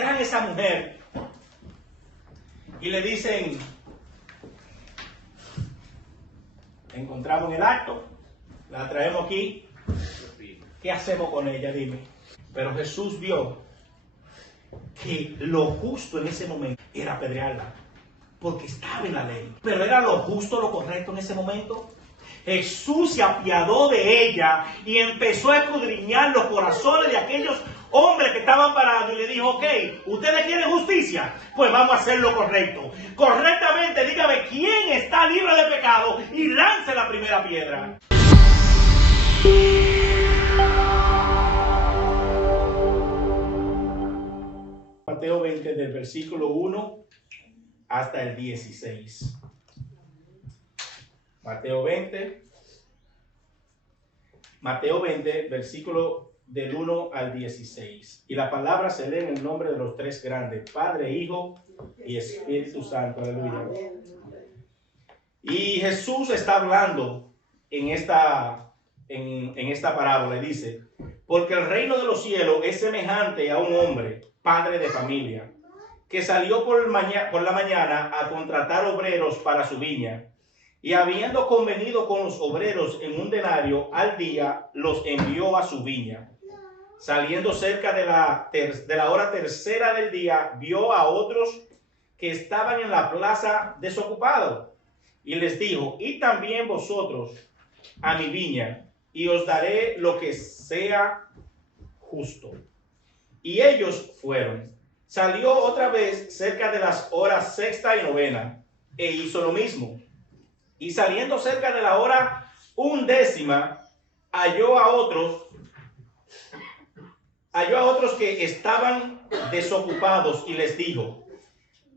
traen a esa mujer y le dicen, la encontramos en el acto, la traemos aquí, ¿qué hacemos con ella? Dime. Pero Jesús vio que lo justo en ese momento era apedrearla, porque estaba en la ley. Pero era lo justo, lo correcto en ese momento. Jesús se apiadó de ella y empezó a escudriñar los corazones de aquellos hombres que estaban parados y le dijo, ok, ¿ustedes quieren justicia? Pues vamos a hacer lo correcto. Correctamente, dígame quién está libre de pecado y lance la primera piedra. Mateo 20, del versículo 1 hasta el 16. Mateo 20, versículo del 1 al 16. Y la palabra se lee en el nombre de los tres grandes, Padre, Hijo y Espíritu Santo. Aleluya. Y Jesús está hablando en esta parábola y dice, porque el reino de los cielos es semejante a un hombre, padre de familia, que salió por la mañana a contratar obreros para su viña. Y habiendo convenido con los obreros en un denario al día, los envió a su viña. Saliendo cerca de la hora tercera del día, vio a otros que estaban en la plaza desocupados. Y les dijo, id también vosotros a mi viña, y os daré lo que sea justo. Y ellos fueron. Salió otra vez cerca de las horas sexta y novena, e hizo lo mismo. Y saliendo cerca de la hora undécima, halló a otros que estaban desocupados y les dijo,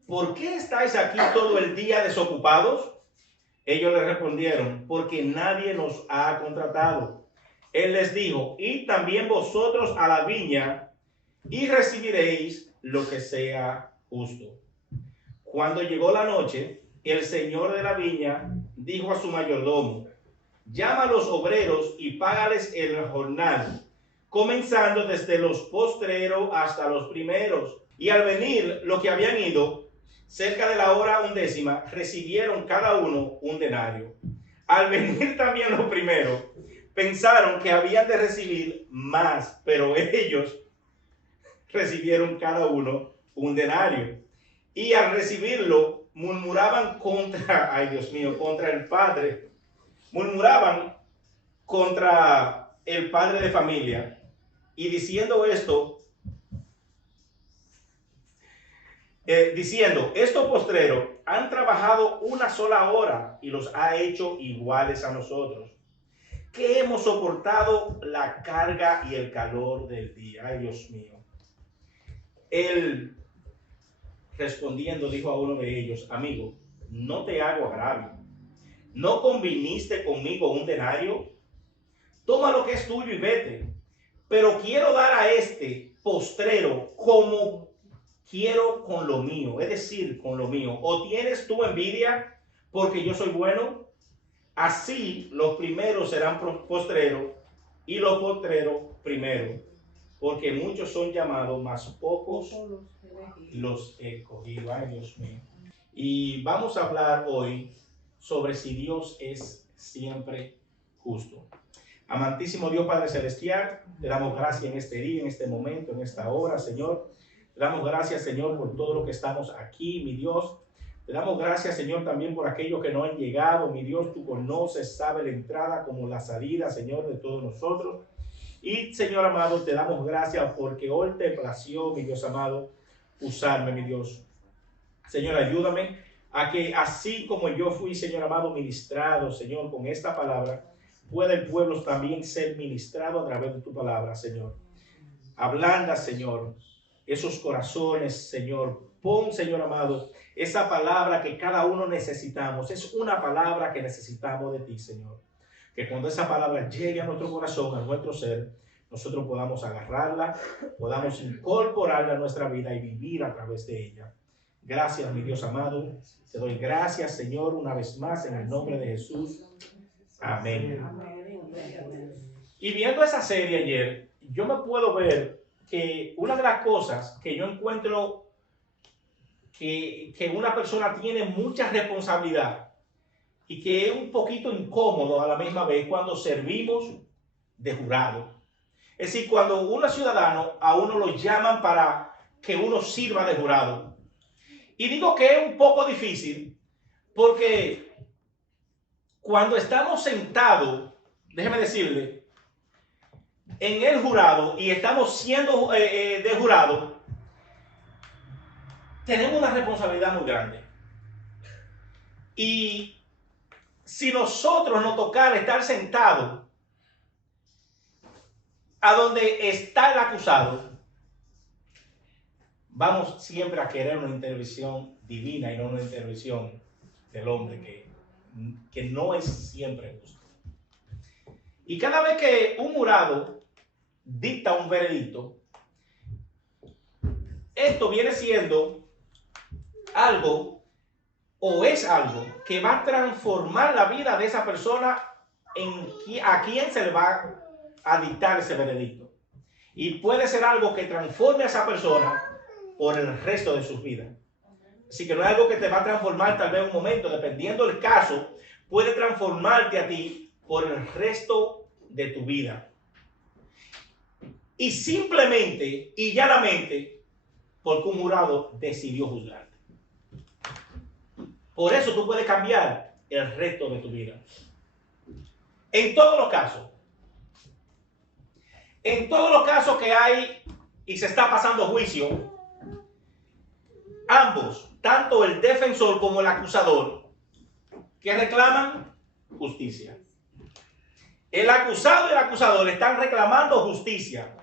¿por qué estáis aquí todo el día desocupados? Ellos le respondieron, porque nadie nos ha contratado. Él les dijo, id también vosotros a la viña y recibiréis lo que sea justo. Cuando llegó la noche, el señor de la viña dijo a su mayordomo, llama a los obreros y págales el jornal, comenzando desde los postreros hasta los primeros. Y al venir los que habían ido, cerca de la hora undécima, recibieron cada uno un denario. Al venir también los primeros, pensaron que habían de recibir más, pero ellos recibieron cada uno un denario. Y al recibirlo, murmuraban contra el padre. Murmuraban contra el padre de familia. Y diciendo esto, estos postreros han trabajado una sola hora y los ha hecho iguales a nosotros, que hemos soportado la carga y el calor del día. Ay, Dios mío. Él respondiendo dijo a uno de ellos, amigo, no te hago agravio. ¿No conviniste conmigo un denario? Toma lo que es tuyo y vete. Pero quiero dar a este postrero como quiero con lo mío, es decir, con lo mío. ¿O tienes tú envidia porque yo soy bueno? Así los primeros serán postreros y los postreros primeros. Porque muchos son llamados, mas pocos los escogidos. Ay, Dios mío. Y vamos a hablar hoy sobre si Dios es siempre justo. Amantísimo Dios Padre Celestial, te damos gracias en este día, en este momento, en esta hora, Señor. Te damos gracias, Señor, por todo lo que estamos aquí, mi Dios. Te damos gracias, Señor, también por aquellos que no han llegado. Mi Dios, tú conoces, sabes la entrada como la salida, Señor, de todos nosotros. Y, Señor amado, te damos gracias porque hoy te plació, mi Dios amado, usarme, mi Dios. Señor, ayúdame a que así como yo fui, Señor amado, ministrado, Señor, con esta palabra, pueda el pueblo también ser ministrado a través de tu palabra, Señor. Ablanda, Señor, esos corazones, Señor. Pon, Señor amado, esa palabra que cada uno necesitamos. Es una palabra que necesitamos de ti, Señor. Que cuando esa palabra llegue a nuestro corazón, a nuestro ser, nosotros podamos agarrarla, podamos incorporarla a nuestra vida y vivir a través de ella. Gracias, mi Dios amado. Te doy gracias, Señor, una vez más en el nombre de Jesús. Amén. Y viendo esa serie ayer, yo me puedo ver que una de las cosas que yo encuentro que una persona tiene mucha responsabilidad y que es un poquito incómodo a la misma vez cuando servimos de jurado. Es decir, cuando uno es ciudadano, a uno lo llaman para que uno sirva de jurado. Y digo que es un poco difícil porque cuando estamos sentados, déjeme decirle, en el jurado y estamos siendo de jurado, tenemos una responsabilidad muy grande. Y si nosotros nos tocara estar sentados a donde está el acusado, vamos siempre a querer una intervención divina y no una intervención del hombre que no es siempre justo. Y cada vez que un jurado dicta un veredicto, esto viene siendo algo o es algo que va a transformar la vida de esa persona a quien se le va a dictar ese veredicto. Y puede ser algo que transforme a esa persona por el resto de sus vidas. Así que no es algo que te va a transformar tal vez un momento, dependiendo del caso, puede transformarte a ti por el resto de tu vida. Y simplemente y llanamente porque un jurado decidió juzgarte. Por eso tú puedes cambiar el resto de tu vida. En todos los casos que hay y se está pasando juicio, ambos, tanto el defensor como el acusador, que reclaman justicia. El acusado y el acusador están reclamando justicia.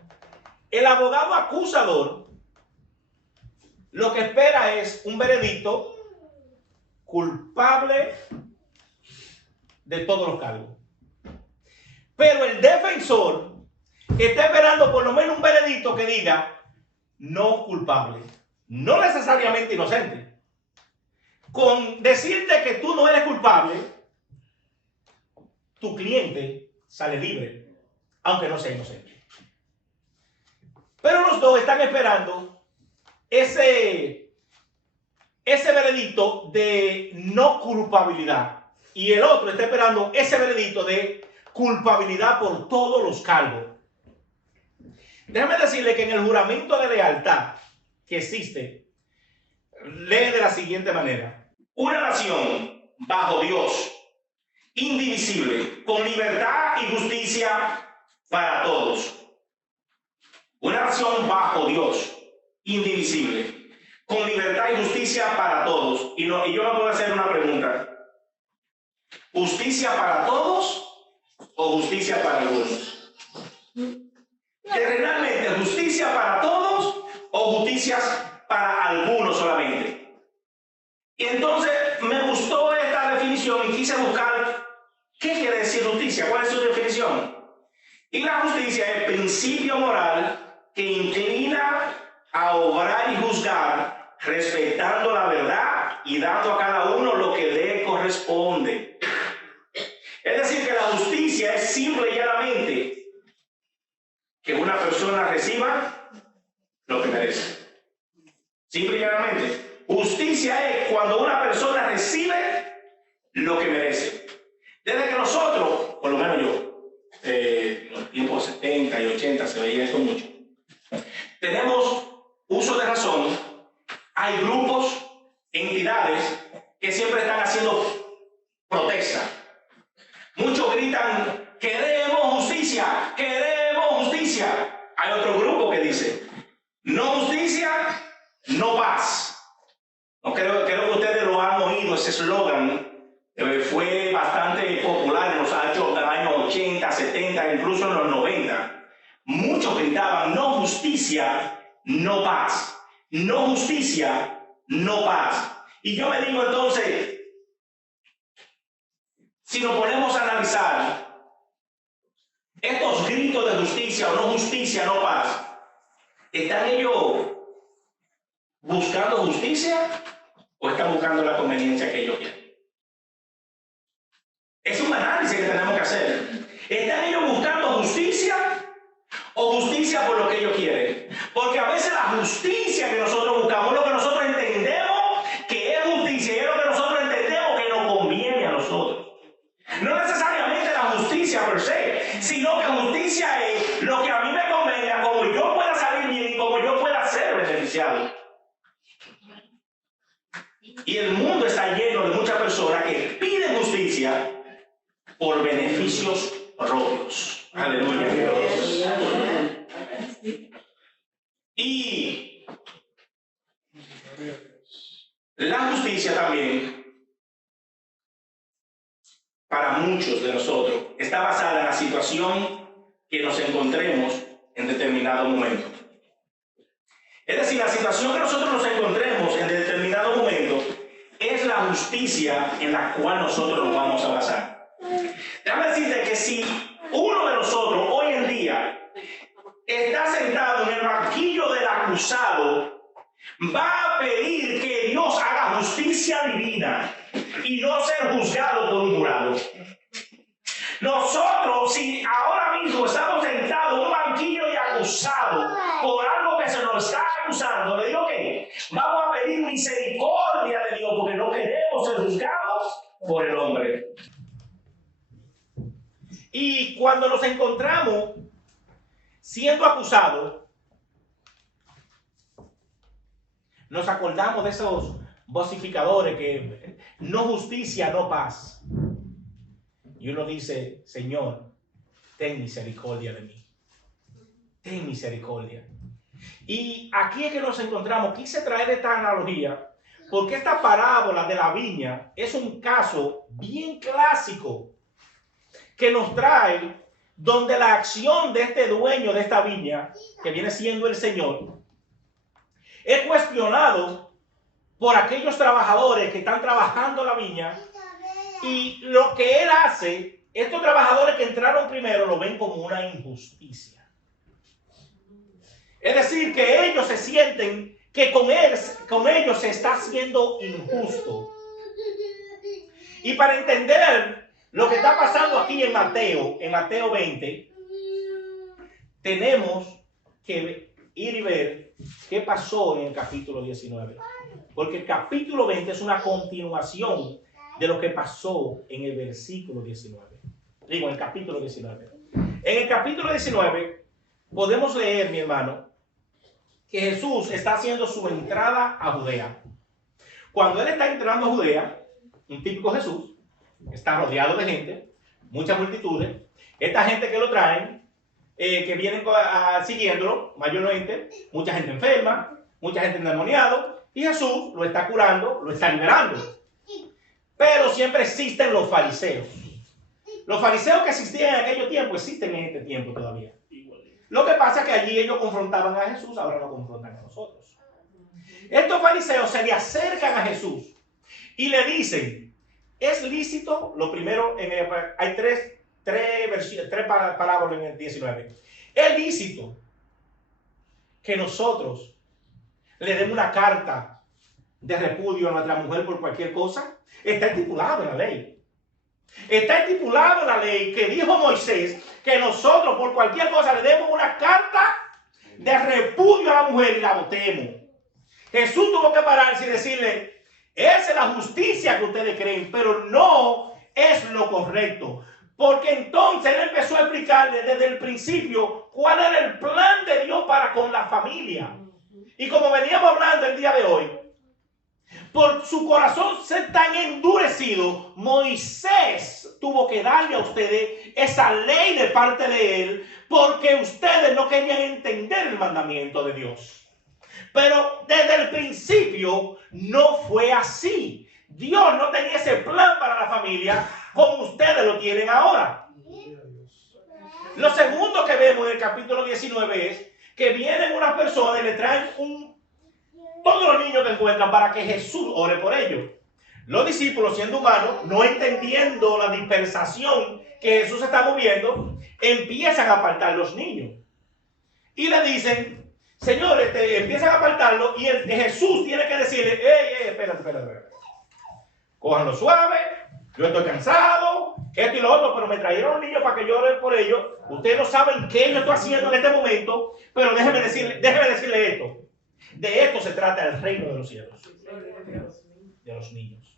El abogado acusador lo que espera es un veredicto culpable de todos los cargos. Pero el defensor está esperando por lo menos un veredicto que diga no culpable, no necesariamente inocente. Con decirte que tú no eres culpable, tu cliente sale libre, aunque no sea inocente. Pero los dos están esperando ese veredicto de no culpabilidad. Y el otro está esperando ese veredicto de culpabilidad por todos los cargos. Déjame decirle que en el juramento de lealtad que existe, lee de la siguiente manera: una nación bajo Dios, indivisible, con libertad y justicia para todos. Una nación bajo Dios, indivisible, con libertad y justicia para todos. Y yo me puedo hacer una pregunta: ¿justicia para todos o justicia para algunos? ¿Realmente justicia para todos o justicias para algunos solamente? Y entonces me gustó esta definición y quise buscar qué quiere decir justicia, cuál es su definición. Y la justicia es el principio moral que inclina a obrar y juzgar respetando la verdad y dando a cada uno lo que le corresponde. Es decir, que la justicia es simple y llanamente que una persona reciba lo que merece. Simple y llanamente. Justicia es cuando una persona recibe lo que merece. Desde que nosotros, por lo menos yo, en los tiempos 70 y 80 se veía esto mucho, tenemos uso de razón. Hay grupos, entidades que siempre están haciendo protesta. Muchos gritan: queremos justicia, queremos justicia. Hay otro grupo que dice: no justicia, no paz. No creo que ustedes lo han oído, ese eslogan. Fue bastante popular en los años 80, 70, incluso en los 90. Muchos gritaban: no justicia, no paz. No justicia, no paz. Y yo me digo entonces, si nos ponemos a analizar estos gritos de justicia o no justicia, no paz, ¿están ellos buscando justicia o están buscando la conveniencia que ellos quieren? Es un análisis que tenemos que hacer. ¿Están ellos buscando justicia o justicia por lo que ellos quieren? Porque a veces la justicia que nosotros buscamos, lo que nosotros entendemos que es justicia, y es lo que nosotros entendemos que nos conviene a nosotros. No necesariamente la justicia per se, sino que justicia es lo que a mí me convenga, como yo pueda salir bien y como yo pueda ser beneficiado. Y el mundo está lleno de muchas personas que piden justicia por beneficios propios. Aleluya. Y la justicia también, para muchos de nosotros, está basada en la situación que nos encontremos en determinado momento. Es decir, la situación que nosotros nos encontremos en determinado momento es la justicia en la cual nosotros nos vamos a basar. Déjame decirte que si uno de nosotros hoy en día está sentado en el banquillo del acusado, va a pedir que Dios haga justicia divina y no ser juzgado por un jurado. Nosotros, si ahora mismo estamos sentados en un banquillo de acusado por algo que se nos está acusando, le digo que vamos a pedir misericordia de Dios porque no queremos ser juzgados por el hombre. Y cuando nos encontramos siendo acusados, nos acordamos de esos vocificadores que no justicia, no paz. Y uno dice, Señor, ten misericordia de mí. Ten misericordia. Y aquí es que nos encontramos. Quise traer esta analogía porque esta parábola de la viña es un caso bien clásico que nos trae donde la acción de este dueño de esta viña, que viene siendo el Señor, es cuestionado por aquellos trabajadores que están trabajando la viña. Y lo que él hace, estos trabajadores que entraron primero lo ven como una injusticia. Es decir, que ellos se sienten que con ellos se está haciendo injusto. Y para entender lo que está pasando aquí en Mateo 20, tenemos que ir y ver qué pasó en el capítulo 19. Porque el capítulo 20 es una continuación de lo que pasó en el versículo 19. Digo, en el capítulo 19. En el capítulo 19 podemos leer, mi hermano, que Jesús está haciendo su entrada a Judea. Cuando él está entrando a Judea, un típico Jesús, está rodeado de gente, muchas multitudes, esta gente que lo traen, que vienen siguiéndolo, mayormente, mucha gente enferma, mucha gente endemoniado, y Jesús lo está curando, lo está liberando. Pero siempre existen los fariseos. Los fariseos que existían en aquellos tiempos existen en este tiempo todavía. Lo que pasa es que allí ellos confrontaban a Jesús, ahora lo confrontan a nosotros. Estos fariseos se le acercan a Jesús y le dicen, ¿es lícito? Lo primero, hay tres parábolas en el 19. ¿Es lícito que nosotros le demos una carta de repudio a nuestra mujer por cualquier cosa? Está estipulado en la ley. Está estipulado en la ley que dijo Moisés que nosotros por cualquier cosa le demos una carta de repudio a la mujer y la votemos. Jesús tuvo que pararse y decirle, esa es la justicia que ustedes creen, pero no es lo correcto. Porque entonces él empezó a explicarle desde el principio cuál era el plan de Dios para con la familia. Y como veníamos hablando el día de hoy, por su corazón ser tan endurecido, Moisés tuvo que darle a ustedes esa ley de parte de él, porque ustedes no querían entender el mandamiento de Dios. Pero desde el principio no fue así. Dios no tenía ese plan para la familia como ustedes lo tienen ahora. Lo segundo que vemos en el capítulo 19 es que vienen unas personas y le traen todos los niños que encuentran para que Jesús ore por ellos. Los discípulos, siendo humanos, no entendiendo la dispersación que Jesús está moviendo, empiezan a apartar los niños. Y le dicen, Señor, empiezan a apartarlo y Jesús tiene que decirle, espérate. Cójanlo suave, yo estoy cansado, esto y lo otro, pero me trajeron un niño para que yo ore por ellos. Ustedes no saben qué yo estoy haciendo en este momento, pero déjeme decirle esto. De esto se trata el reino de los cielos. De los niños.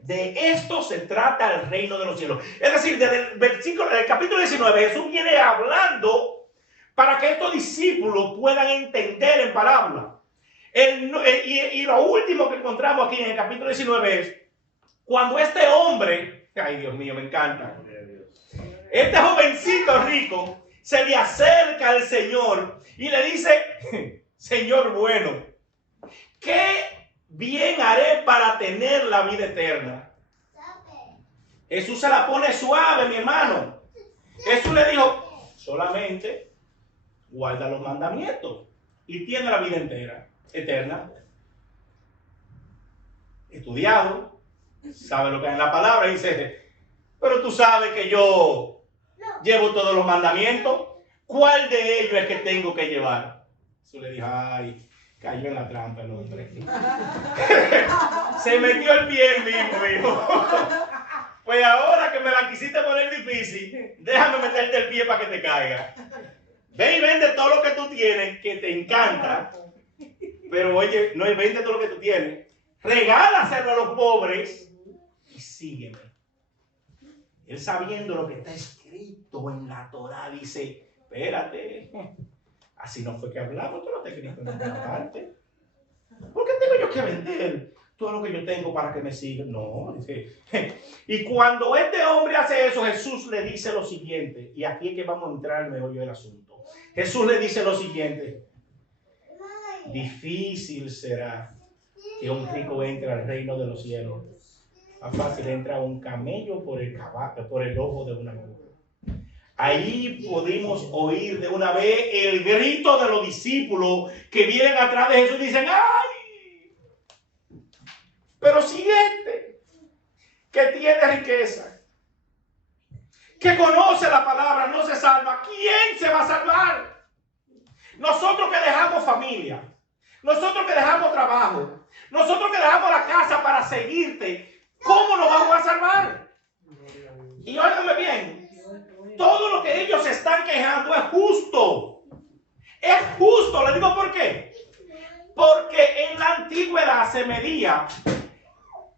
De esto se trata el reino de los cielos. Es decir, desde el capítulo 19, Jesús viene hablando para que estos discípulos puedan entender en parábola. Y lo último que encontramos aquí en el capítulo 19 es cuando este hombre, ay Dios mío, me encanta, este jovencito rico se le acerca al Señor y le dice: Señor bueno, ¿qué bien haré para tener la vida eterna? Jesús se la pone suave, mi hermano. Jesús le dijo: solamente guarda los mandamientos y tiene la vida eterna. Estudiado, sabe lo que hay en la palabra, y dice: pero tú sabes que yo llevo todos los mandamientos. ¿Cuál de ellos es que tengo que llevar? Jesús le dijo: ay, cayó en la trampa el hombre. Se metió el pie él mismo, hijo. Pues ahora que me la quisiste poner difícil, déjame meterte el pie para que te caiga. Ve y vende todo lo que tú tienes, que te encanta. Pero oye, no vende todo lo que tú tienes. Regálaselo a los pobres y sígueme. Él, sabiendo lo que está escrito en la Torá, dice: espérate, así no fue que hablamos, tú no te querías poner una parte. ¿Por qué tengo yo que vender todo lo que yo tengo para que me sigan? No, dice. Y cuando este hombre hace eso, Jesús le dice lo siguiente, y aquí es que vamos a entrar al meollo del asunto. Jesús le dice lo siguiente: difícil será que un rico entre al reino de los cielos. Más fácil entra un camello por el ojo de una aguja. Ahí pudimos oír de una vez el grito de los discípulos que vienen atrás de Jesús y dicen: ¡ay! Pero si este, que tiene riqueza, que conoce la palabra, no se salva, ¿quién se va a salvar? Nosotros que dejamos familia, nosotros que dejamos trabajo, nosotros que dejamos la casa para seguirte, ¿cómo nos vamos a salvar? Y óigame bien, todo lo que ellos se están quejando es justo. Es justo, le digo por qué. Porque en la antigüedad se medía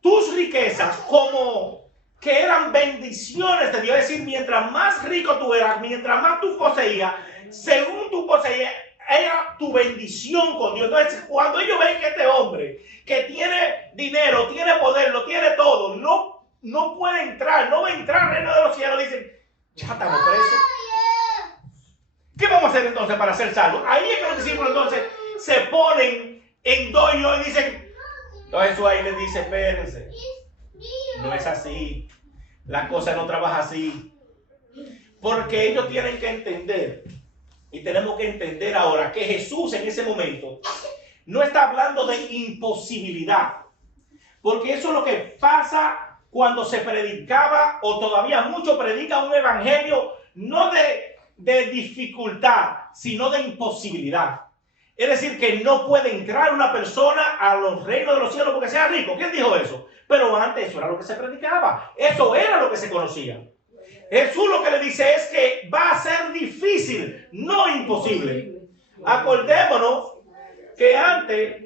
tus riquezas como que eran bendiciones de Dios. Es decir, mientras más rico tú eras, mientras más tú poseías, según tú poseías, era tu bendición con Dios. Entonces, cuando ellos ven que este hombre que tiene dinero, tiene poder, lo tiene todo, no puede entrar, no va a entrar al reino de los cielos, dicen: ya estamos presos. ¿Qué vamos a hacer entonces para ser salvos? Ahí es que los discípulos entonces se ponen en dos y dicen. Entonces Jesús ahí les dice: espérense, no es así, la cosa no trabaja así. Porque ellos tienen que entender, y tenemos que entender ahora, que Jesús en ese momento no está hablando de imposibilidad. Porque eso es lo que pasa cuando se predicaba, o todavía mucho predica un evangelio, no de dificultad, sino de imposibilidad. Es decir, que no puede entrar una persona a los reinos de los cielos porque sea rico. ¿Quién dijo eso? Pero antes eso era lo que se predicaba. Eso era lo que se conocía. Jesús lo que le dice es que va a ser difícil, no imposible. Acordémonos que antes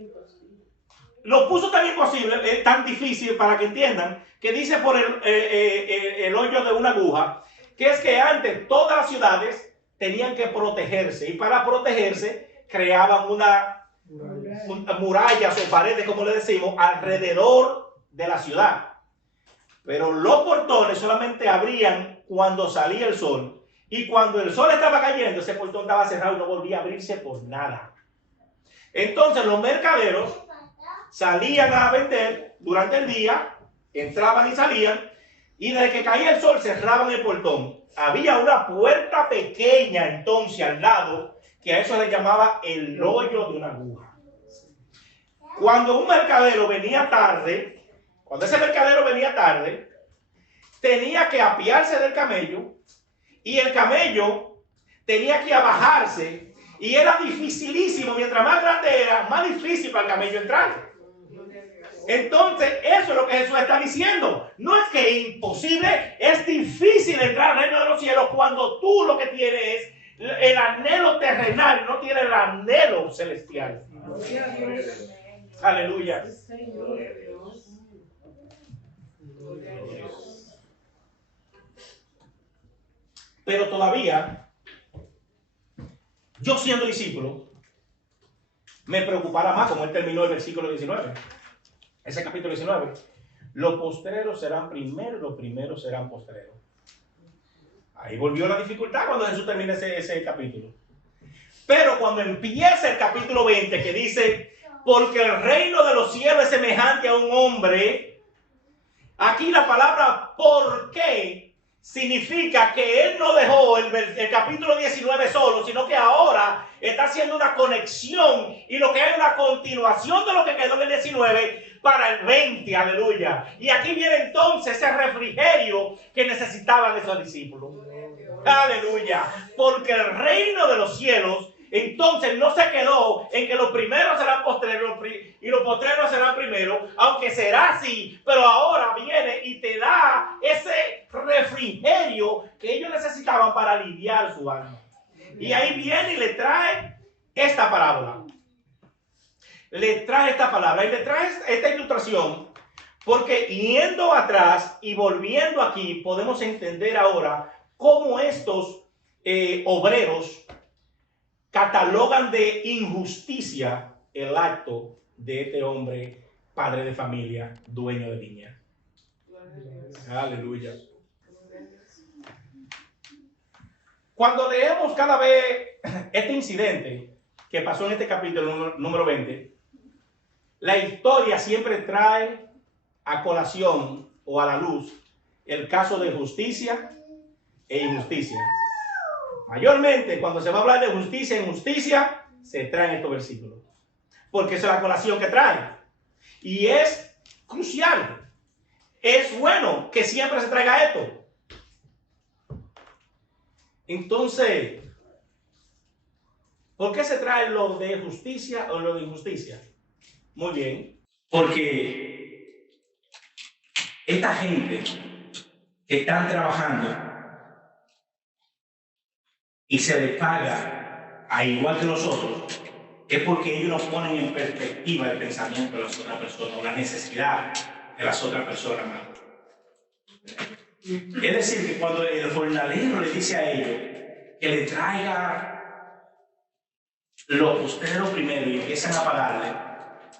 lo puso tan imposible, tan difícil, para que entiendan, que dice por el hoyo de una aguja, que es que antes todas las ciudades tenían que protegerse, y para protegerse creaban murallas o paredes, como le decimos, alrededor de la ciudad. Pero los portones solamente abrían cuando salía el sol, y cuando el sol estaba cayendo, ese portón estaba cerrado y no volvía a abrirse por nada. Entonces los mercaderos salían a vender durante el día, entraban y salían, y desde que caía el sol cerraban el portón. Había una puerta pequeña entonces al lado, que a eso le llamaba el hoyo de una aguja. Cuando un mercadero venía tarde, tenía que apiarse del camello, y el camello tenía que abajarse, y era dificilísimo. Mientras más grande era, más difícil para el camello entrar. Entonces, eso es lo que Jesús está diciendo. No es que es imposible, es difícil entrar al reino de los cielos cuando tú lo que tienes es el anhelo terrenal, no tienes el anhelo celestial. Aleluya. Pero todavía, yo siendo discípulo, me preocupará más, como él terminó el versículo 19, ese capítulo 19. Los postreros serán primeros, los primeros serán postreros. Ahí volvió la dificultad cuando Jesús termina ese capítulo. Pero cuando empieza el capítulo 20, que dice, porque el reino de los cielos es semejante a un hombre, aquí la palabra ¿por qué? Significa que él no dejó el capítulo 19 solo, sino que ahora está haciendo una conexión y lo que hay una continuación de lo que quedó en el 19 para el 20, aleluya. Y aquí viene entonces ese refrigerio que necesitaban esos discípulos. Aleluya. Porque el reino de los cielos entonces no se quedó en que los primeros serán postreros y los postreros serán primeros, aunque será así, pero ahora viene y te da ese refrigerio que ellos necesitaban para aliviar su alma. Y ahí viene y le trae esta parábola. Le trae esta palabra y le trae esta ilustración, porque yendo atrás y volviendo aquí podemos entender ahora cómo estos obreros catalogan de injusticia el acto de este hombre, padre de familia, dueño de viña. Aleluya. Cuando leemos cada vez este incidente que pasó en este capítulo número 20, la historia siempre trae a colación o a la luz el caso de justicia e injusticia. Mayormente, cuando se va a hablar de justicia e injusticia, se traen estos versículos. Porque esa es la colación que traen. Y es crucial. Es bueno que siempre se traiga esto. Entonces, ¿por qué se trae lo de justicia o lo de injusticia? Muy bien. Porque esta gente que están trabajando y se les paga a igual que nosotros, es porque ellos nos ponen en perspectiva el pensamiento de las otras personas o la necesidad de las otras personas. Es decir, que cuando el jornalero le dice a ellos que le traiga los postreros primero y empiezan a pagarle,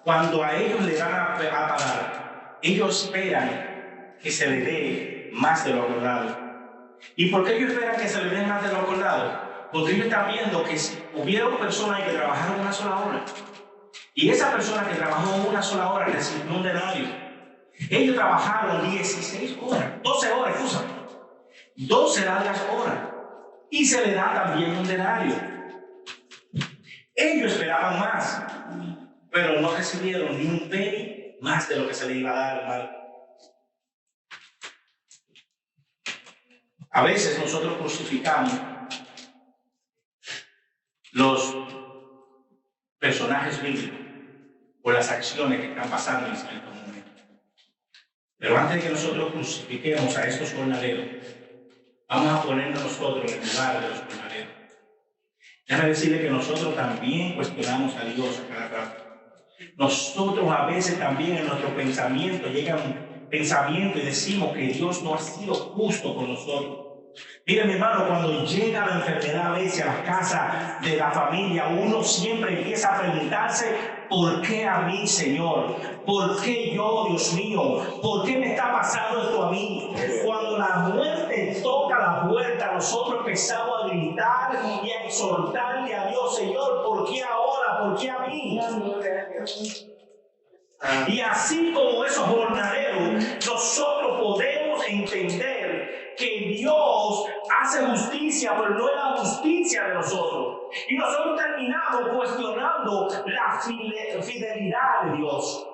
cuando a ellos le van a pagar, ellos esperan que se le dé más de lo acordado. ¿Y por qué ellos esperan que se le dé más de lo acordado? Porque ellos están viendo que hubieron personas que trabajaron una sola hora. Y esa persona que trabajó una sola hora recibió un denario. Ellos trabajaron 16 horas, 12 horas, excusa. 12 largas horas. Y se le da también un denario. Ellos esperaban más, pero no recibieron ni un penny más de lo que se le iba a dar, hermano. A veces nosotros crucificamos los personajes bíblicos por las acciones que están pasando en cierto momento. Pero antes de que nosotros crucifiquemos a estos jornaleros, vamos a ponernos nosotros en el lugar de los jornaleros. Déjame decirle que nosotros también cuestionamos a Dios a cada rato. Nosotros a veces también en nuestro pensamiento llega un pensamiento y decimos que Dios no ha sido justo con nosotros. Mire, mi hermano, cuando llega la enfermedad a veces a la casa de la familia, uno siempre empieza a preguntarse: ¿por qué a mí, Señor? ¿Por qué yo, Dios mío? ¿Por qué me está pasando esto a mí? Cuando la muerte toca la puerta, nosotros empezamos a gritar y a exhortarle a Dios: Señor, ¿por qué ahora? ¿Por qué a mí? Y así como esos jornaleros, nosotros podemos entender que Dios hace justicia, pero no es la justicia de nosotros. Y nosotros terminamos cuestionando la fidelidad de Dios.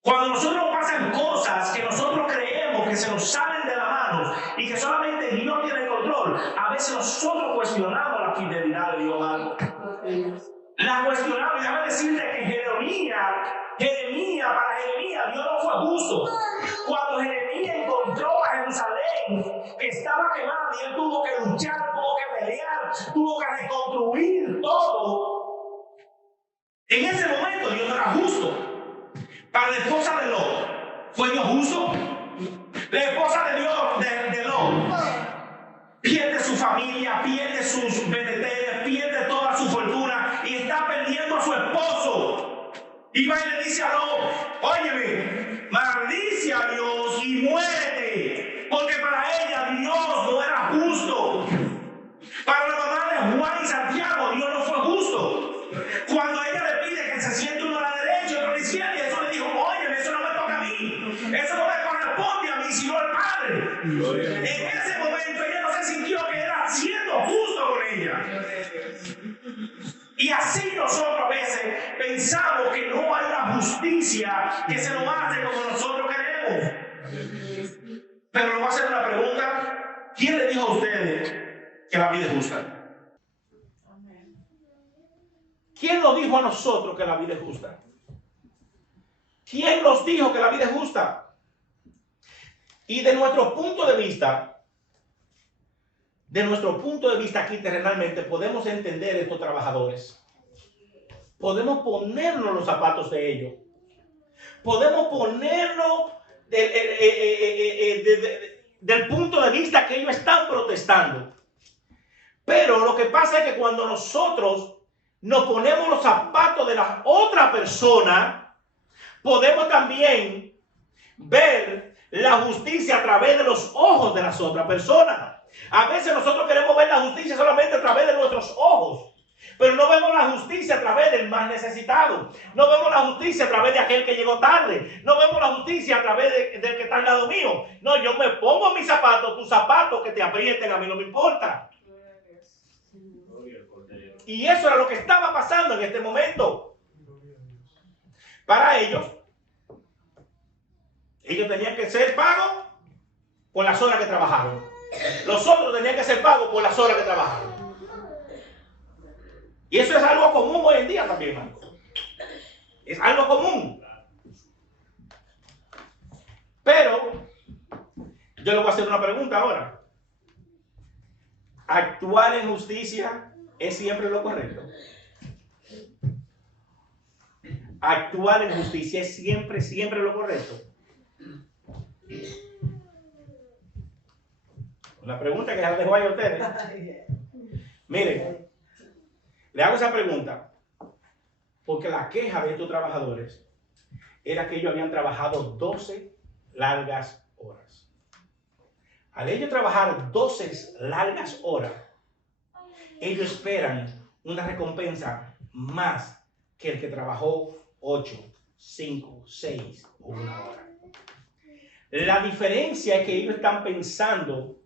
Cuando nosotros pasan cosas que nosotros creemos que se nos salen de la mano y que solamente Dios tiene el control, a veces nosotros cuestionamos la fidelidad de Dios. La cuestionamos. Y déjame decirte que Jeremías, justo. Cuando Jeremías encontró a Jerusalén, que estaba quemada, y él tuvo que luchar, tuvo que pelear, tuvo que reconstruir todo. En ese momento Dios no era justo. Para la esposa de Lot, ¿fue Dios justo? La esposa de Dios, de Lot, pierde su familia, pierde sus beneficios, pierde toda su fortuna y está perdiendo a su esposo. Y va y le dice a Lot: óyeme, maldice a Dios y muérete, porque para ella Dios no era justo. Para la mamá de Juan y Santiago, Dios no fue justo. Cuando ella le pide que se siente uno a la derecha y otro a la izquierda, y eso le dijo: óyeme, eso no me toca a mí, eso no me corresponde a mí, sino al Padre. En ese momento ella no se sintió que era siendo justo con ella. Y así nosotros a veces pensamos que no hay una justicia que se nos hace como nosotros queremos. Pero le voy a hacer una pregunta: ¿quién le dijo a ustedes que la vida es justa? ¿Quién nos dijo a nosotros que la vida es justa? ¿Quién nos dijo que la vida es justa? Y de nuestro punto de vista aquí terrenalmente, podemos entender estos trabajadores. Podemos ponernos los zapatos de ellos. Podemos ponernos del punto de vista que ellos están protestando. Pero lo que pasa es que cuando nosotros nos ponemos los zapatos de la otra persona, podemos también ver la justicia a través de los ojos de las otras personas. A veces nosotros queremos ver la justicia solamente a través de nuestros ojos, pero no vemos la justicia a través del más necesitado. No vemos la justicia a través de aquel que llegó tarde. No vemos la justicia a través del que está al lado mío. No, yo me pongo mis zapatos, tus zapatos que te aprieten, a mí no me importa. Y eso era lo que estaba pasando en este momento. Para ellos tenían que ser pagos por las horas que trabajaron. Los otros tenían que ser pagos por las horas que trabajaron. Y eso es algo común hoy en día también, hermano. Es algo común. Pero yo le voy a hacer una pregunta ahora. ¿Actuar en justicia es siempre lo correcto? ¿Actuar en justicia es siempre lo correcto? Una pregunta que ya la dejo ahí a ustedes. Miren, le hago esa pregunta porque la queja de estos trabajadores era que ellos habían trabajado 12 largas horas. Al ellos trabajar 12 largas horas, ellos esperan una recompensa más que el que trabajó 8, 5, 6 o 1 hora. La diferencia es que ellos están pensando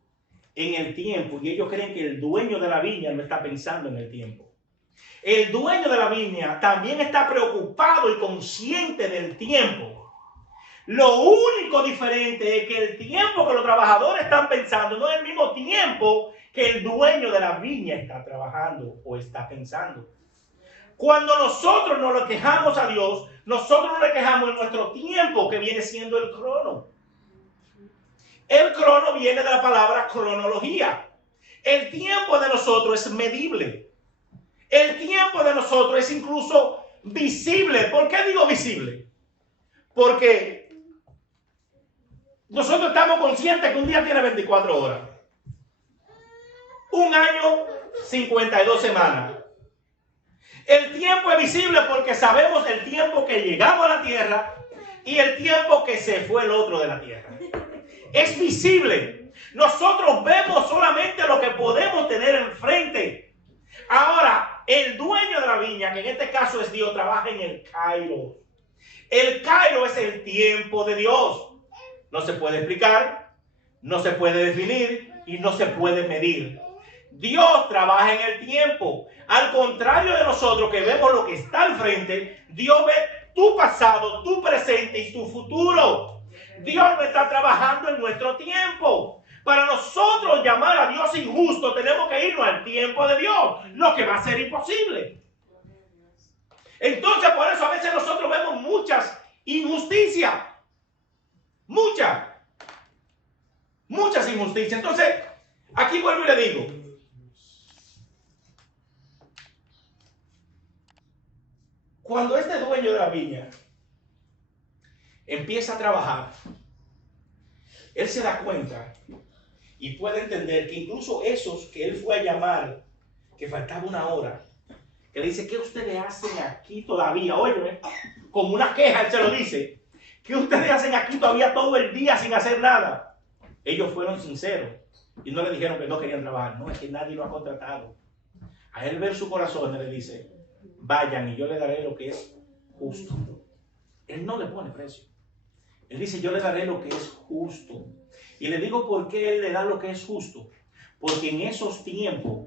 en el tiempo y ellos creen que el dueño de la viña no está pensando en el tiempo. El dueño de la viña también está preocupado y consciente del tiempo. Lo único diferente es que el tiempo que los trabajadores están pensando no es el mismo tiempo que el dueño de la viña está trabajando o está pensando. Cuando nosotros nos le quejamos a Dios, nosotros nos le quejamos en nuestro tiempo, que viene siendo el crono. El crono viene de la palabra cronología. El tiempo de nosotros es medible. El tiempo de nosotros es incluso visible. ¿Por qué digo visible? Porque nosotros estamos conscientes que un día tiene 24 horas. Un año, 52 semanas. El tiempo es visible porque sabemos el tiempo que llegamos a la tierra y el tiempo que se fue el otro de la tierra. Es visible. Nosotros vemos solamente lo que podemos tener enfrente. Ahora, el dueño de la viña, que en este caso es Dios, trabaja en el Kairos. El Kairos es el tiempo de Dios. No se puede explicar, no se puede definir y no se puede medir. Dios trabaja en el tiempo. Al contrario de nosotros que vemos lo que está al frente, Dios ve tu pasado, tu presente y tu futuro. Dios no está trabajando en nuestro tiempo. Para nosotros llamar a Dios injusto, tenemos que irnos al tiempo de Dios, lo que va a ser imposible. Entonces, por eso a veces nosotros vemos muchas injusticias. Muchas injusticias. Entonces, aquí vuelvo y le digo, cuando este dueño de la viña empieza a trabajar, él se da cuenta y puede entender que incluso esos que él fue a llamar, que faltaba una hora, que le dice, ¿qué ustedes hacen aquí todavía? Oye, como una queja, él se lo dice. ¿Qué ustedes hacen aquí todavía todo el día sin hacer nada? Ellos fueron sinceros y no le dijeron que no querían trabajar. No, es que nadie lo ha contratado. A él ver su corazón, él le dice, vayan y yo le daré lo que es justo. Él no le pone precio. Él dice, yo le daré lo que es justo. Y le digo por qué él le da lo que es justo. Porque en esos tiempos,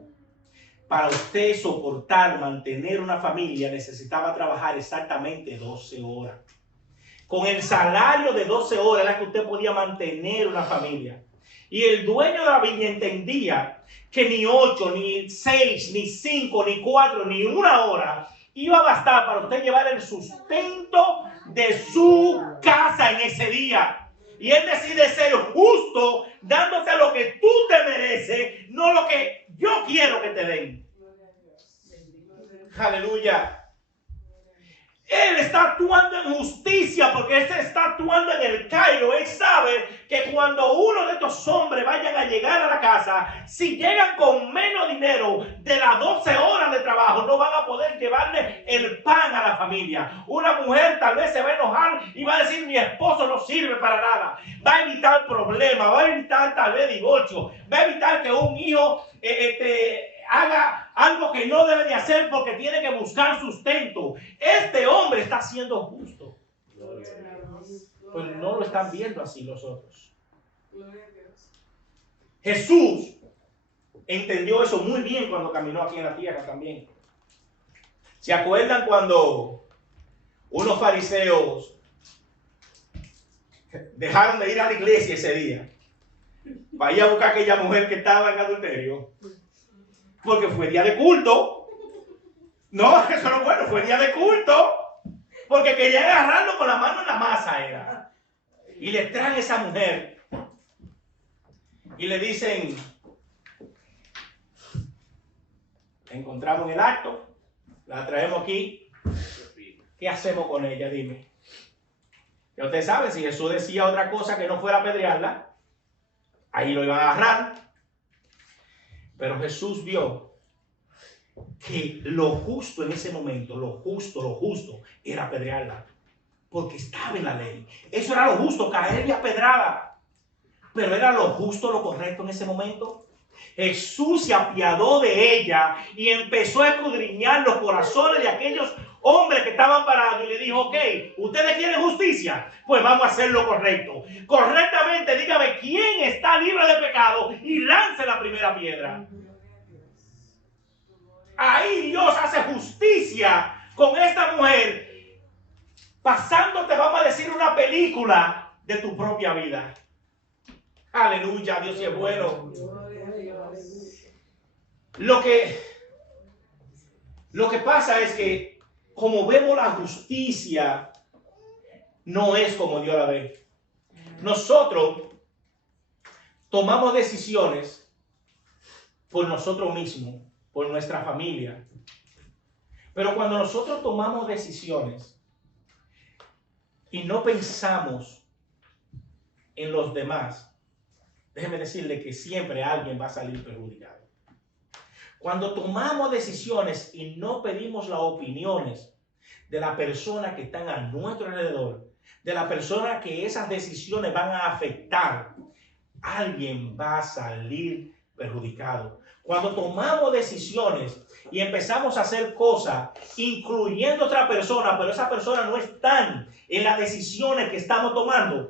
para usted soportar, mantener una familia, necesitaba trabajar exactamente 12 horas. Con el salario de 12 horas era que usted podía mantener una familia. Y el dueño de la viña entendía que ni 8, ni 6, ni 5, ni 4, ni una hora iba a bastar para usted llevar el sustento de su casa en ese día. Y él decide ser justo, dándote lo que tú te mereces, no lo que yo quiero que te den. Aleluya. Él está actuando en justicia porque él está actuando en el Cairo. Él sabe que cuando uno de estos hombres vayan a llegar a la casa, si llegan con menos dinero de las 12 horas de trabajo, no van a poder llevarle el pan a la familia. Una mujer tal vez se va a enojar y va a decir, mi esposo no sirve para nada. Va a evitar problemas, va a evitar tal vez divorcio, va a evitar que un hijo haga algo que no debe de hacer porque tiene que buscar sustento. Este hombre está siendo justo. Pues no lo están viendo así los otros. Jesús entendió eso muy bien cuando caminó aquí en la tierra también. ¿Se acuerdan cuando unos fariseos dejaron de ir a la iglesia ese día para ir a buscar a aquella mujer que estaba en adulterio? Porque fue día de culto. No, eso no es bueno, fue día de culto. Porque querían agarrarlo con la mano en la masa, era. Y le traen a esa mujer. Y le dicen, la encontramos en el acto, la traemos aquí. ¿Qué hacemos con ella? Dime. Ya usted sabe, si Jesús decía otra cosa que no fuera apedrearla, ahí lo iban a agarrar. Pero Jesús vio que lo justo en ese momento, lo justo era apedrearla. Porque estaba en la ley. Eso era lo justo, caerle a pedrada. Pero era lo justo, lo correcto en ese momento. Jesús se apiadó de ella y empezó a escudriñar los corazones de aquellos hombres que estaban parados y le dijo, ok, ¿ustedes quieren justicia? Pues vamos a hacer lo correcto. Correctamente, dígame, ¿quién está libre de pecado? Y lance la primera piedra. Ahí Dios hace justicia con esta mujer, pasándote, vamos a decir, una película de tu propia vida. Aleluya, Dios es bueno. Lo que pasa es que como vemos la justicia, no es como Dios la ve. Nosotros tomamos decisiones por nosotros mismos, por nuestra familia. Pero cuando nosotros tomamos decisiones y no pensamos en los demás, déjeme decirle que siempre alguien va a salir perjudicado. Cuando tomamos decisiones y no pedimos las opiniones de la persona que están a nuestro alrededor, de la persona que esas decisiones van a afectar, alguien va a salir perjudicado. Cuando tomamos decisiones y empezamos a hacer cosas, incluyendo a otra persona, pero esa persona no está en las decisiones que estamos tomando,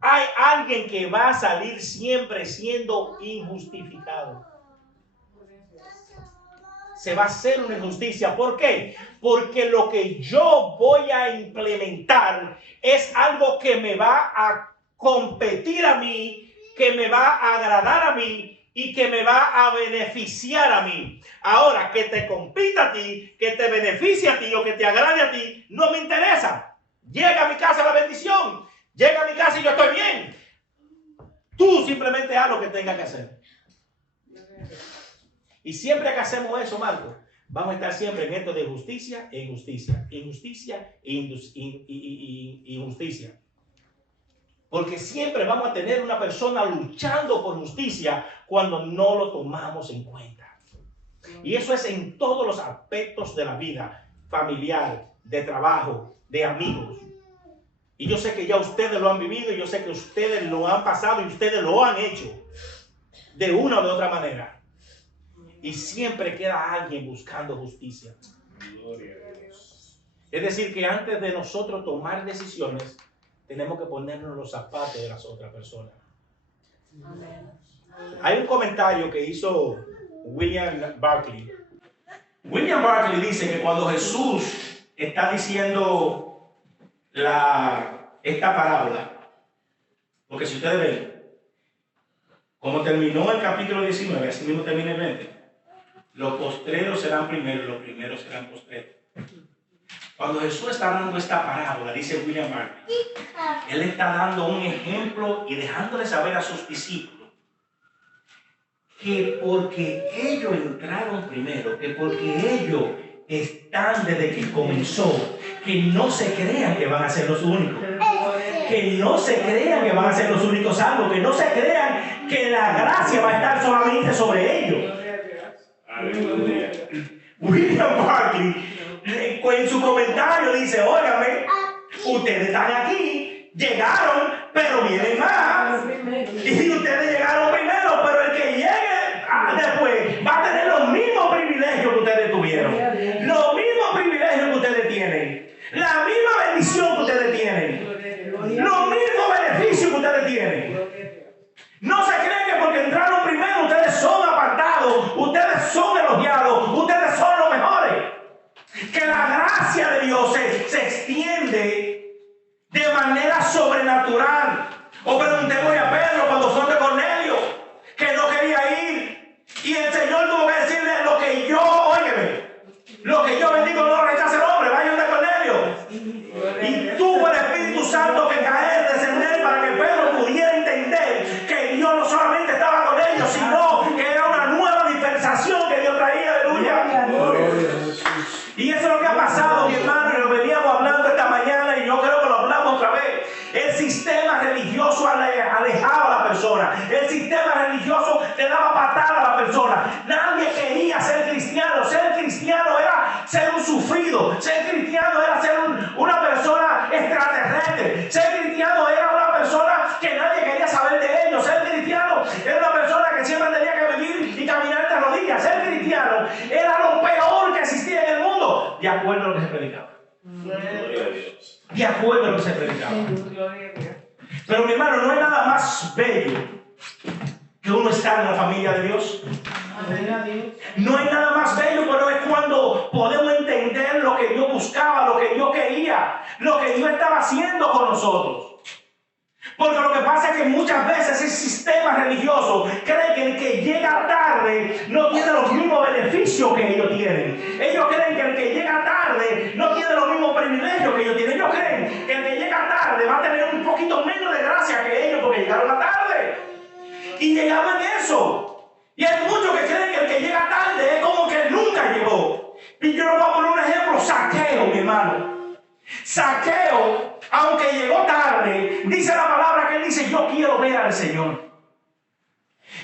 hay alguien que va a salir siempre siendo injustificado. Se va a hacer una injusticia. ¿Por qué? Porque lo que yo voy a implementar es algo que me va a competir a mí, que me va a agradar a mí y que me va a beneficiar a mí. Ahora, que te compita a ti, que te beneficie a ti o que te agrade a ti, no me interesa. Llega a mi casa la bendición. Llega a mi casa y yo estoy bien. Tú simplemente haz lo que tengas que hacer. Y siempre que hacemos eso, Marco, vamos a estar siempre en esto de justicia e injusticia. Injusticia e injusticia. Porque siempre vamos a tener una persona luchando por justicia cuando no lo tomamos en cuenta. Y eso es en todos los aspectos de la vida, familiar, de trabajo, de amigos. Y yo sé que ya ustedes lo han vivido, y yo sé que ustedes lo han pasado y ustedes lo han hecho de una o de otra manera. Y siempre queda alguien buscando justicia. Es decir, que antes de nosotros tomar decisiones, tenemos que ponernos los zapatos de las otras personas. Hay un comentario que hizo William Barclay. William Barclay dice que cuando Jesús está diciendo esta parábola, porque si ustedes ven como terminó el capítulo 19, así mismo termina el 20. Los postreros serán primeros, los primeros serán postreros. Cuando Jesús está dando esta parábola, dice William Barclay, Él está dando un ejemplo y dejándole saber a sus discípulos que porque ellos entraron primero, que porque ellos están desde que comenzó, que no se crean que van a ser los únicos, que no se crean que van a ser los únicos salvos, que no se crean que la gracia va a estar solamente sobre ellos. William Barclay en su comentario dice, óigame, ustedes están aquí, llegaron, pero vienen más. Y ustedes llegaron primero, pero el que llegue después va a tener los mismos privilegios que ustedes tuvieron. Los mismos privilegios que ustedes tienen. La misma bendición que ustedes tienen. Los mismos beneficios que ustedes tienen. No se creen que porque entraron primero ustedes son apartados, ustedes son elogiados, ustedes son los mejores. Que la gracia de Dios se extiende de manera sobrenatural. O preguntémosle a Pedro cuando fue de Cornelio, que no quería ir. Y el Señor tuvo que decirle lo que yo, óyeme, lo que yo bendigo no lo rechace el hombre, vaya de Cornelio. Y tuvo el Espíritu Santo que caer, descender para que Pedro pudiera entender que Dios no solamente estaba con ellos, sino que era una nueva dispensación que Dios traía, aleluya. Y eso es lo que ha pasado, mi hermano, y lo veníamos hablando esta mañana y yo creo que lo hablamos otra vez. El sistema religioso alejaba a la persona. El sistema religioso le daba patada a la persona. Nadie quería ser cristiano. Ser cristiano era ser un sufrido. Ser cristiano era ser una persona extraterrestre. Ser cristiano era una persona que nadie quería saber de ellos. Ser cristiano era una persona que siempre tenía que vivir y caminar de rodillas. Ser cristiano era lo peor que existía en el mundo, de acuerdo a lo que se predicaba. De acuerdo a lo que se predicaba. Pero mi hermano, no hay nada más bello que uno estar en la familia de Dios. No hay nada más bello, pero es cuando podemos entender lo que Dios buscaba, lo que Dios quería, lo que Dios estaba haciendo con nosotros. Porque lo que pasa es que muchas veces el sistema religioso cree que el que llega tarde no tiene los mismos beneficios que ellos tienen. Ellos creen que el que llega tarde no tiene los mismos privilegios que ellos tienen. Ellos creen que el que llega tarde va a tener un poquito menos de gracia que ellos porque llegaron a tarde. Y llegaban eso. Y hay muchos que creen que el que llega tarde es como que nunca llegó. Y yo les voy a poner un ejemplo, Zaqueo, mi hermano. Zaqueo, aunque llegó tarde, dice la palabra que él dice, yo quiero ver al Señor.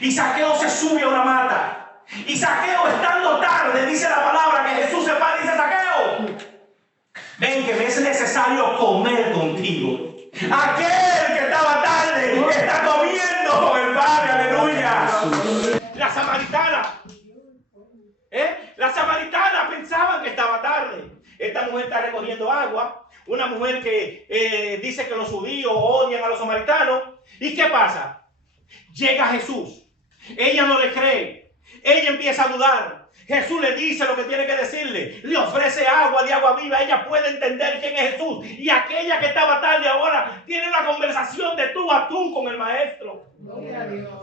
Y Zaqueo se sube a una mata. Y Zaqueo, estando tarde, dice la palabra que Jesús se para y dice, Zaqueo, ven que me es necesario comer contigo. Aquel que estaba tarde está comiendo con el Padre, aleluya. La samaritana, la samaritana pensaban que estaba tarde. Esta mujer está recogiendo agua. Una mujer que dice que los judíos odian a los samaritanos. ¿Y qué pasa? Llega Jesús. Ella no le cree. Ella empieza a dudar. Jesús le dice lo que tiene que decirle. Le ofrece agua de agua viva. Ella puede entender quién es Jesús. Y aquella que estaba tarde ahora tiene una conversación de tú a tú con el maestro.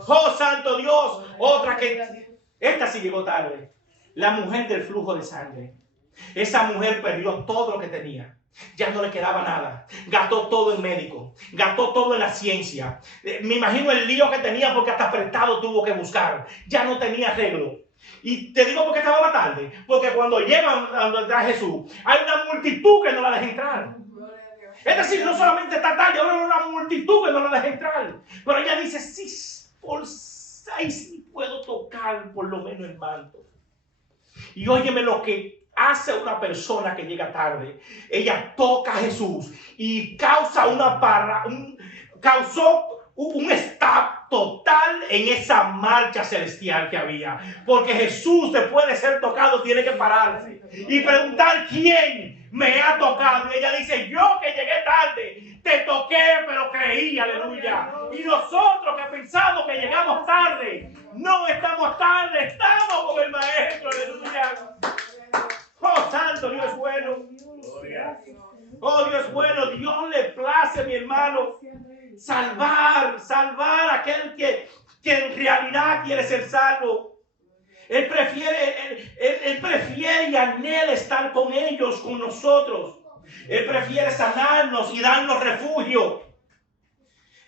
Oh, santo Dios. Otra que... Esta sí llegó tarde. La mujer del flujo de sangre. Esa mujer perdió todo lo que tenía. Ya no le quedaba nada. Gastó todo en médico. Gastó todo en la ciencia. Me imagino el lío que tenía porque hasta prestado tuvo que buscar. Ya no tenía arreglo. Y te digo porque estaba tarde. Porque cuando llegan a donde está Jesús, hay una multitud que no la deja entrar. Es decir, no solamente está tarde, ahora hay una multitud que no la deja entrar. Pero ella dice, sí, por 6 puedo tocar por lo menos el manto. Y óyeme lo que hace una persona que llega tarde. Ella toca a Jesús y causa causó un stop total en esa marcha celestial que había. Porque Jesús, después de ser tocado, tiene que pararse y preguntar quién me ha tocado. Y ella dice, yo que llegué tarde, te toqué, pero creí, aleluya. Y nosotros que pensamos que llegamos tarde, no estamos tarde, estamos con el Maestro, aleluya. Oh, santo, Dios es bueno. Oh, Dios es bueno. Dios le place, mi hermano, salvar a aquel que en realidad quiere ser salvo. Él prefiere y anhela estar con ellos, con nosotros. Él prefiere sanarnos y darnos refugio.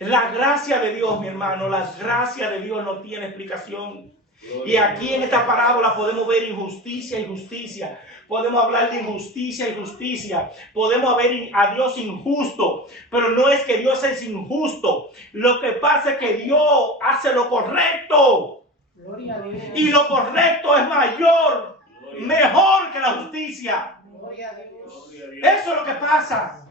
La gracia de Dios, mi hermano, la gracia de Dios no tiene explicación. Y aquí en esta parábola podemos ver injusticia y justicia. Podemos hablar de injusticia y justicia. Podemos ver a Dios injusto. Pero no es que Dios es injusto. Lo que pasa es que Dios hace lo correcto. Y lo correcto es mayor, mejor que la justicia. Eso es lo que pasa.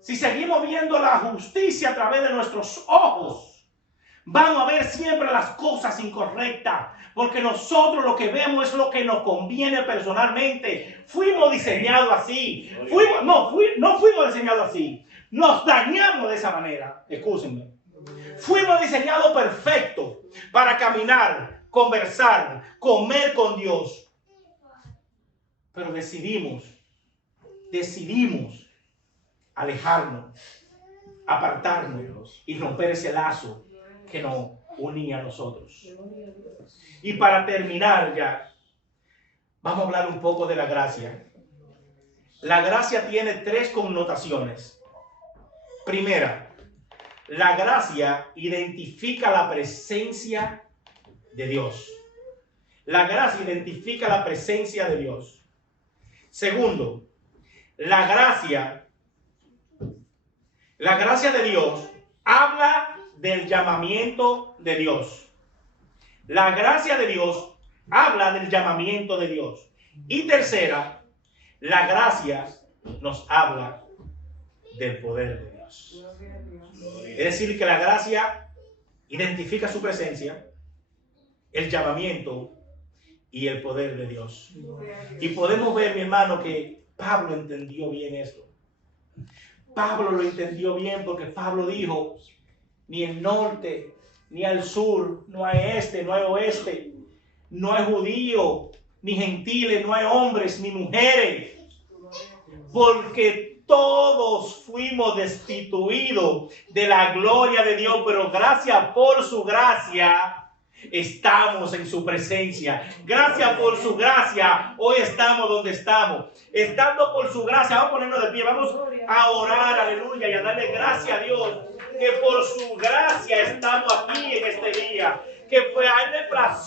Si seguimos viendo la justicia a través de nuestros ojos, vamos a ver siempre las cosas incorrectas, porque nosotros lo que vemos es lo que nos conviene personalmente. Fuimos diseñados así. No fuimos diseñados así. Nos dañamos de esa manera. Escúchenme. Fuimos diseñados perfectos para caminar, conversar, comer con Dios. Pero decidimos alejarnos, apartarnos y romper ese lazo que nos unía a nosotros. Y para terminar ya, vamos a hablar un poco de la gracia. La gracia tiene 3 connotaciones. Primera, la gracia identifica la presencia de Dios. La gracia identifica la presencia de Dios. Segundo, la gracia de Dios habla del llamamiento de Dios. La gracia de Dios habla del llamamiento de Dios. Y tercera, la gracia nos habla del poder de Dios. Es decir, que la gracia identifica su presencia, el llamamiento y el poder de Dios. Y podemos ver, mi hermano, que Pablo entendió bien esto. Pablo lo entendió bien porque Pablo dijo, ni el norte, ni al sur, no hay este, no hay oeste, no hay judío, ni gentiles, no hay hombres, ni mujeres, porque todos fuimos destituidos de la gloria de Dios, pero gracias por su gracia estamos en su presencia. Gracias por su gracia hoy estamos donde estamos. Estando por su gracia, vamos a ponernos de pie, vamos a orar, aleluya, y a darle gracias a Dios que por su gracia estamos aquí en este día, que fue a él le plació